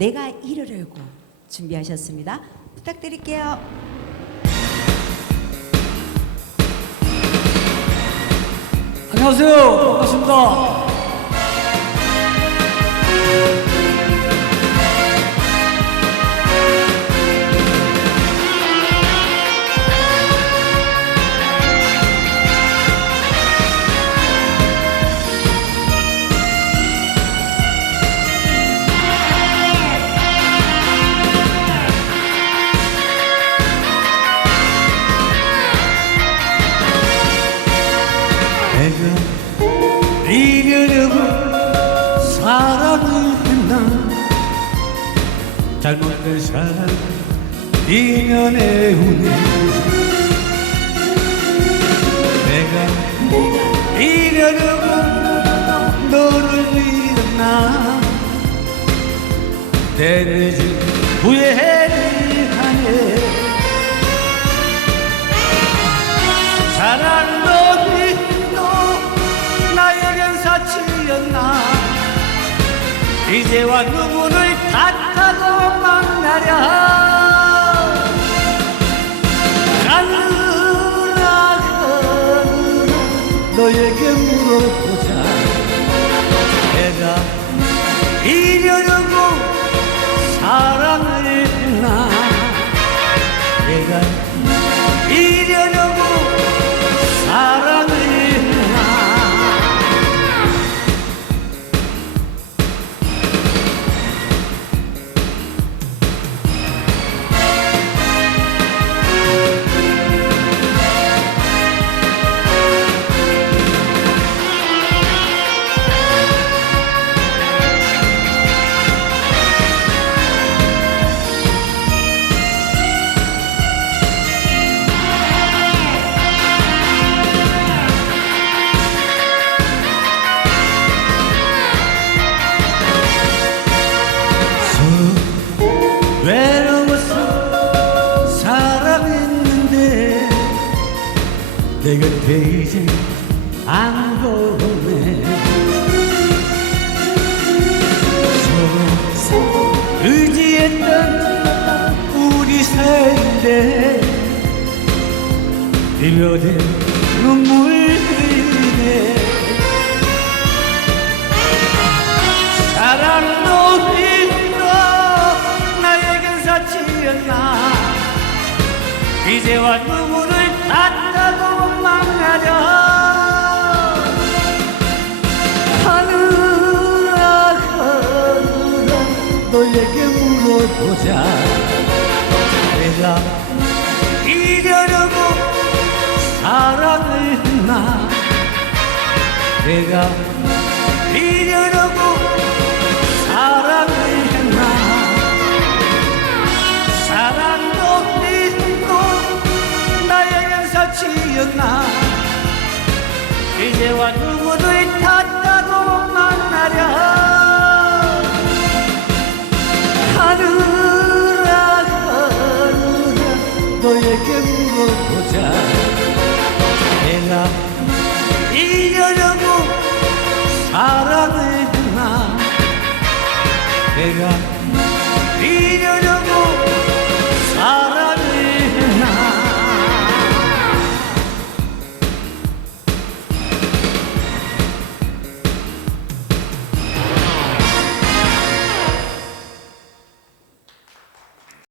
내가 이르려고 준비하셨습니다. 부탁드릴게요. 안녕하세요. 반갑습니다. 잘못된 사랑 이년의 운에 내가 이려려고 너를 믿었나? 때늦은 후회를 하네. 사랑도 믿도 나에겐 사치였나? 이제와 누구를 탓하고 너에게 물어보자. 내가 내 곁에 이제 안 오네 서로 의지했던 우리 사이인데 이별에 눈물 흘리네. 사랑도 믿어 나에겐 사치였나 이제와 누구를 탓하고 망하려. 하늘아 하늘아 너에게 물어보자. 내가 이겨려고 사랑을 했나? 내가 이려려고 사치였나? 이제와 누구를 탓하고 만나랴? 하늘아 하늘아 너에게 물어보자 내가 이겨려고 사랑을 했나 내가